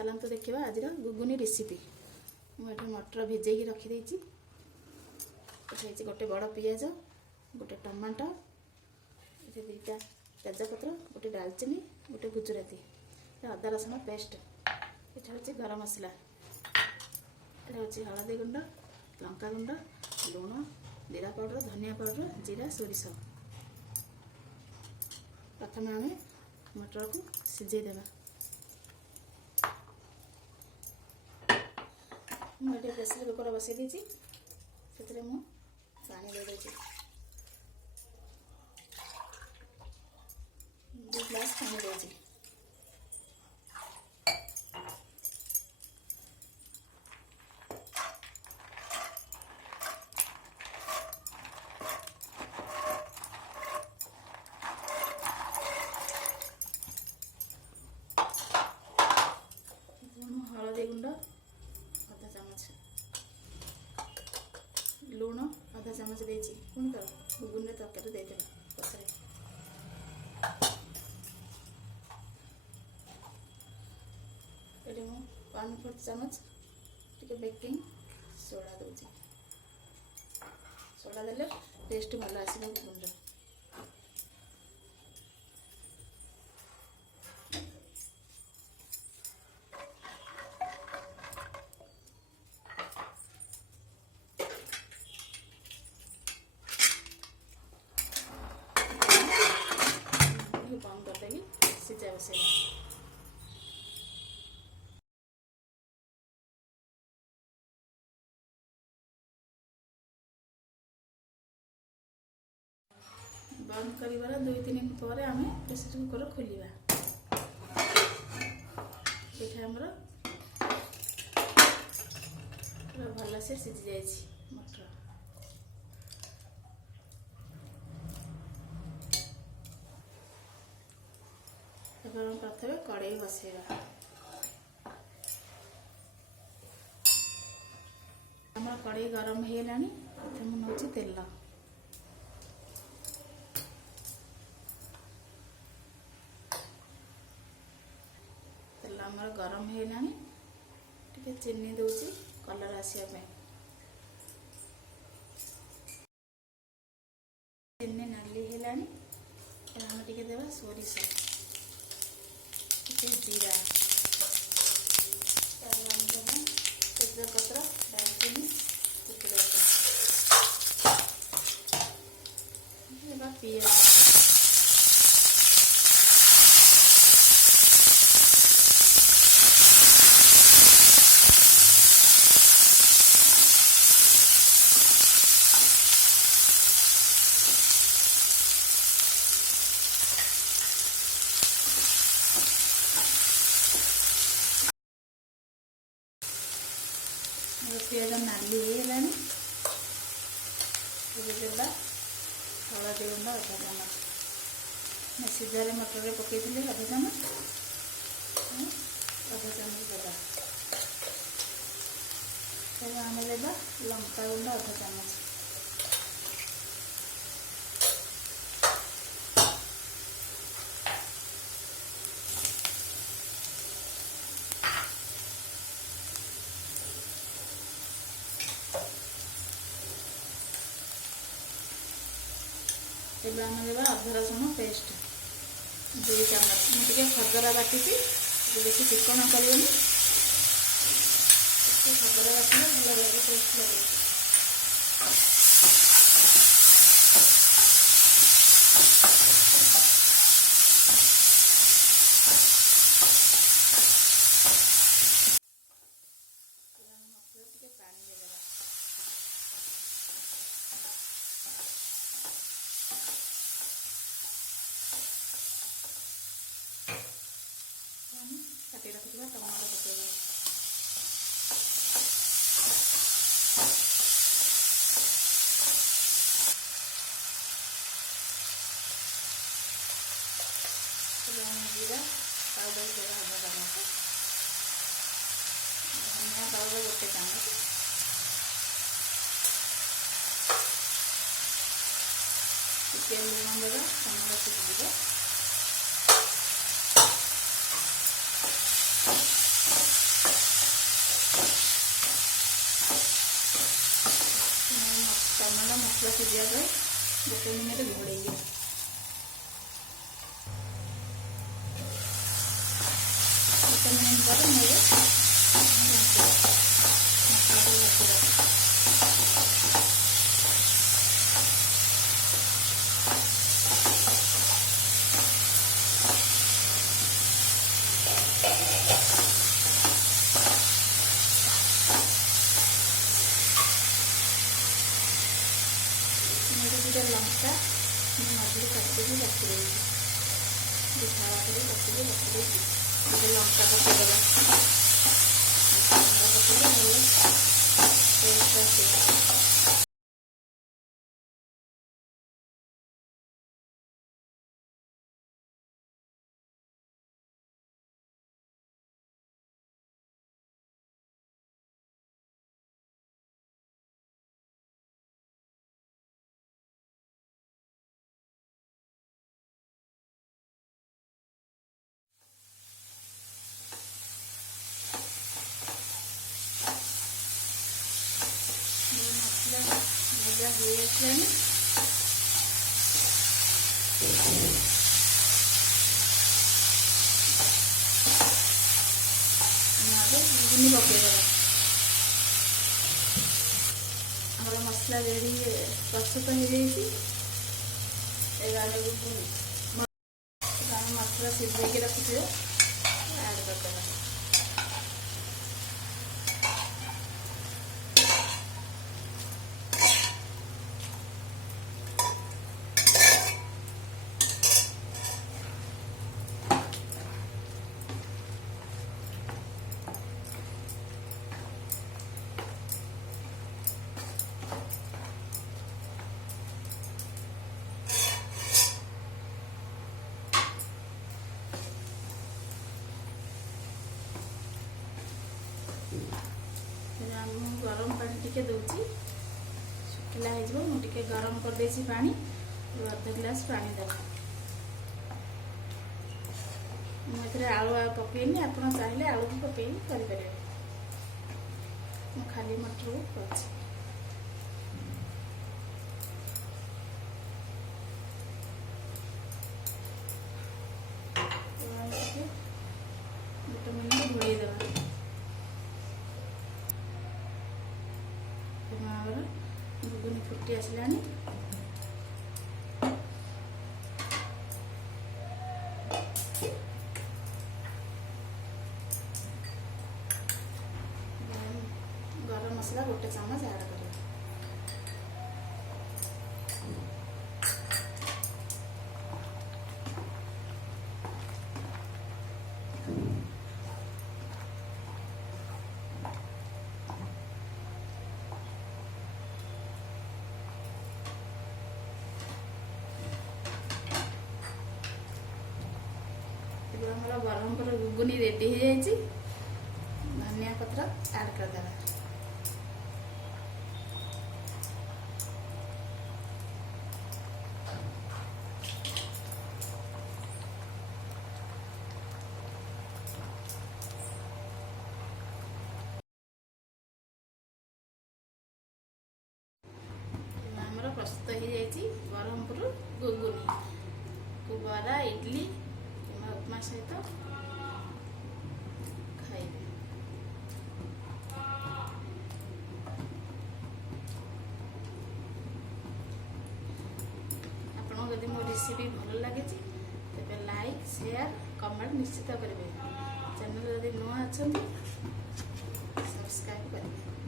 चलतु देखा आज गुगुनी रेसिपी। मुझे मटर भिजेकी रखीदे गोटे बड़ पियाज गोटे टमाटो ये दुईटा तेजपत्र गोटे डालचीनी गोटे गुजराती अदा रसुण पेस्ट ये हूँ गरम मसला ये हूँ हलदी गुंड लंका गुंड लुण जीरा पाउडर धनिया पाउडर जीरा सोरिष। प्रथम आम मटर को सिझेदेवा। मुझे प्रेसर कुकर बसई देती से पानी दे दे 2 ग्लास पानी दे हलदी गुंड आधा चामच लुण आधा चामच देची पुणी तो गुगुन तरकारी दे पछरे ये 1/4 चामच टिके बेकिंग सोडा दूची। सोडा देले टेस्ट भल आसो गुगुन। बंद कर देगी सिझा बसैया। बंद कर 2-3 मिनट पर आम प्रेसर कुकर खोलिया। ये भल से सिझी जाए मटर। प्रथम कड़ाई बसैया। कड़ाई गरम हो गलानी प्रथम नौ तेल तेल आमर गरम हो गलानी टिके चीनी दूसरी कलर आसापे। चीनी नाली है आम टे देवा सोरिष जीरा तेजपत्र डालचीनी गुजराती पियाज पियाज नाली होगलानी देवा हलदी गुंड आधा चामच सीधारे मटर पकई आधा चामच देवा। आम देवा लंका गुंड आधा चामच तेल आम देवा अदा रसुण पेस्ट 2 चामच मुझे खदरा बाटी बेसी चिकन कर खदरा बाटिले भल लगे टेस्ट लगे। काटी रखा टमाटो पकेगा जीरा पाउडर देवा आधा चामच धनिया पाउडर गोटे चामच टिके लुण देवा टमाटो सिझिଯିବ। मसला सीझा पर 1 मिनिट घोड़े मिनट बाद दुटा लंका मझे काटिकी रखी फाड़ा कर काटिकी रखी गोटे लंका पकेदेवा लंका पकेदे टेस्ट भजा हो आसलानी गुगुनी पकईदेवा हमारा मसला रेडी प्रस्तुत हो जाए मसला सीझे रखी ऐड करदेवा गरम पानी टिके दूची शुखिला हो मुझे गरम कर देसी पानी अध गिलास पानी देव मुझे आलू पकईनी आप चाहिए आलू भी पकई करें खाली मटर को कर गोटे मिनिट घोड़े देवा गुगुनी फुटी आसलानी गरम मसला 1 चम्मच ऐड कर हमारा ब्रह्मपुर गुगुनी रेडी हो जाए धनिया पत्र ऐड करदेवा हमारा प्रस्तुत हो जाए ब्रह्मपुर गुगुनी को बरा इडली उपमा सहित खाइबे आपको जदि मो रेसिपी भल लगे तेज लाइक शेयर कमेंट निश्चित करेंगे चैनल जदि नुआ अच्छा सब्सक्राइब करेंगे।